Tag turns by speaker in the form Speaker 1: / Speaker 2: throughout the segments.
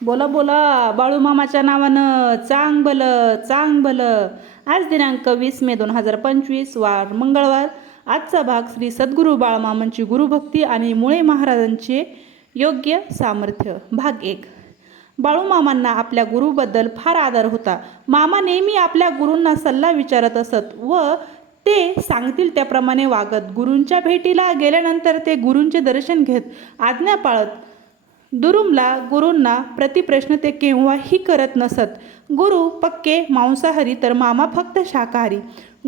Speaker 1: बोला बोला बाळूमामाच्या नावानं चांग भलं चांग भलं आज दिनांक वीस मे दोन हजार पंचवीस वार मंगळवार. आजचा भाग श्री सद्गुरू बाळमामांची गुरुभक्ती आणि मुळे महाराजांचे योग्य सामर्थ्य. भाग एक. बाळूमामांना आपल्या गुरुबद्दल फार आदर होता. मामा नेहमी आपल्या गुरूंना सल्ला विचारत असत व ते सांगतील त्याप्रमाणे वागत. गुरूंच्या भेटीला गेल्यानंतर ते गुरूंचे दर्शन घेत आज्ञा पाळत दुरुमला गुरूंना प्रतिप्रश्न ते केव्हाही करत नसत. गुरु पक्के मांसाहारी तर मामा फक्त शाकाहारी.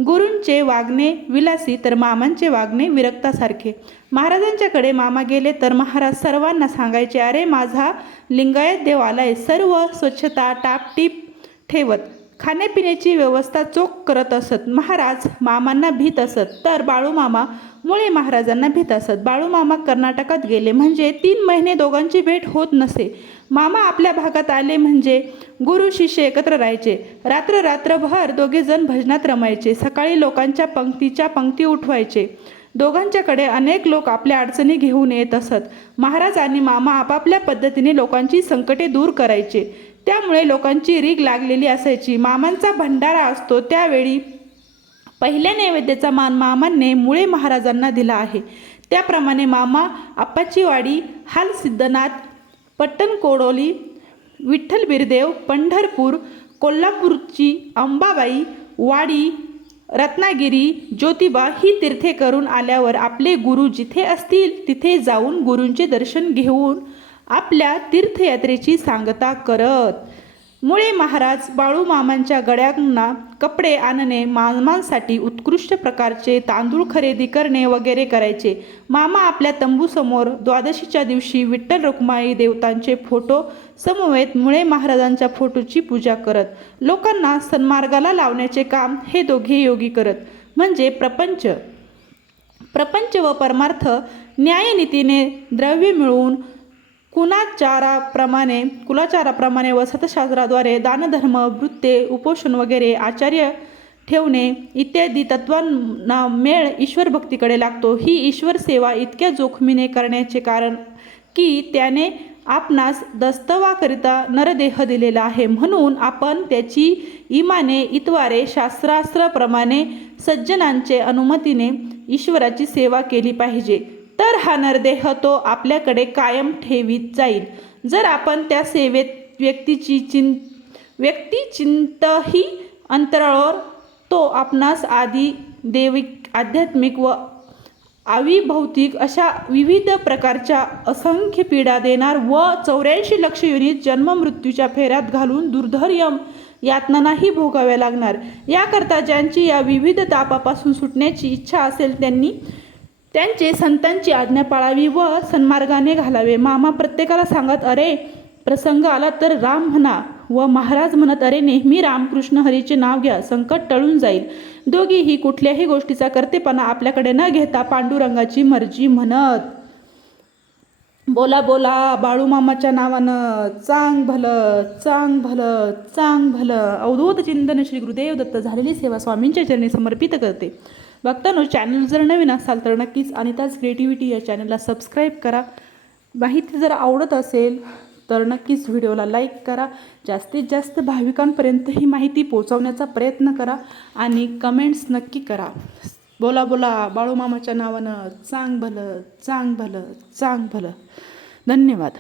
Speaker 1: गुरूंचे वागणे विलासी तर मामांचे वागणे विरक्तासारखे. महाराजांच्याकडे मामा गेले तर महाराज सर्वांना सांगायचे अरे माझा लिंगायत देव आलाय सर्व स्वच्छता टापटीप ठेवत. खाण्यापिण्याची व्यवस्था चोख करत असत. महाराज मामांना भीत असत. तर बाळूमामा मुळे महाराजांना भीत असत. बाळूमामा कर्नाटकात गेले म्हणजे तीन महिने दोघांची भेट होत नसे. मामा आपल्या भागात आले म्हणजे गुरु शिष्य एकत्र राहायचे. रात्र रात्रभर दोघे जण भजनात रमायचे. सकाळी लोकांच्या पंक्तीच्या पंक्ती उठवायचे. दोघांच्याकडे अनेक लोक आपल्या अडचणी घेऊन येत असत. महाराज आणि मामा आपापल्या पद्धतीने लोकांची संकटे दूर करायचे. त्यामुळे लोकांची रीग लागलेली असायची. मामांचा भंडारा असतो त्यावेळी पहिल्या नैवेद्याचा मान मामांनी मुळे महाराजांना दिला आहे. त्याप्रमाणे मामा आप्पाचीवाडी हाल सिद्धनाथ पट्टणकोडोली विठ्ठल बिरदेव पंढरपूर कोल्हापूरची अंबाबाई वाडी रत्नागिरी ज्योतिबा ही तीर्थे करून आल्यावर आपले गुरु जिथे असतील तिथे जाऊन गुरूंचे दर्शन घेऊन आपल्या तीर्थयात्रेची सांगता करत. मुळे महाराज बाळू मामांच्या गड्यांना कपडे आणणे मामांसाठी उत्कृष्ट प्रकारचे तांदूळ खरेदी करणे वगैरे करायचे. मामा आपल्या तंबूसमोर द्वादशीच्या दिवशी विठ्ठल रुक्माई देवतांचे फोटो समवेत मुळे महाराजांच्या फोटोची पूजा करत लोकांना सन्मार्गाला लावण्याचे काम हे दोघे योगी करत. म्हणजे प्रपंच. प्रपंच व परमार्थ न्यायनीतीने द्रव्य मिळवून कुलाचाराप्रमाणे कुलाचाराप्रमाणे व सतशास्त्राद्वारे दानधर्म वृत्ते उपोषण वगैरे आचार्य ठेवणे इत्यादी तत्वांना मेळ ईश्वर भक्तीकडे लागतो. ही ईश्वर सेवा इतक्या जोखमीने करण्याचे कारण की त्याने आपणास दस्तवाकरिता नरदेह दिलेला आहे. म्हणून आपण त्याची इमाने इतवारे शास्त्रास्त्राप्रमाणे सज्जनांचे अनुमतीने ईश्वराची सेवा केली पाहिजे. तर हा नरदेह तो आपल्याकडे कायम ठेवीत जाईल. जर आपण त्या सेवेत व्यक्तीची चिं व्यक्तिचिंतही अंतराळावर तो आपणास आधी देविक आध्यात्मिक व आविभौतिक अशा विविध प्रकारच्या असंख्य पीडा देणार व चौऱ्याऐंशी लक्ष युनिट जन्ममृत्यूच्या फेऱ्यात घालून दुर्धर्यम यातनाही भोगाव्या लागणार. याकरता ज्यांची या विविध तापापासून सुटण्याची इच्छा असेल त्यांनी त्यांचे संतांची आज्ञा पाळावी व सन्मार्गाने घालावे. मामा प्रत्येकाला सांगत अरे प्रसंग आला तर राम म्हणा व महाराज म्हणत अरे नेहमी रामकृष्ण हरीचे नाव घ्या संकट टळून जाईल. दोघीही कुठल्याही गोष्टीचा कर्तेपणा आपल्याकडे न घेता पांडुरंगाची मर्जी म्हणत. बोला बोला बाळूमामाच्या नावानं चांग भलं चांग भलं चांग भलं. अवधूत चिंतन श्री गुरुदेव दत्त झालेली सेवा स्वामींच्या चरणी समर्पित करते. बघतानो चॅनल जर नवीन असाल तर नक्कीच अनिताज क्रिएटिव्हिटी या चॅनलला सबस्क्राईब करा. माहिती जर आवडत असेल तर नक्कीच व्हिडिओला लाईक करा. जास्तीत जास्त भाविकांपर्यंत ही माहिती पोहोचवण्याचा प्रयत्न करा आणि कमेंट्स नक्की करा. बोला बोला बाळूमामाच्या नावानं चांग भलं चांग भलं चांग भलं. धन्यवाद.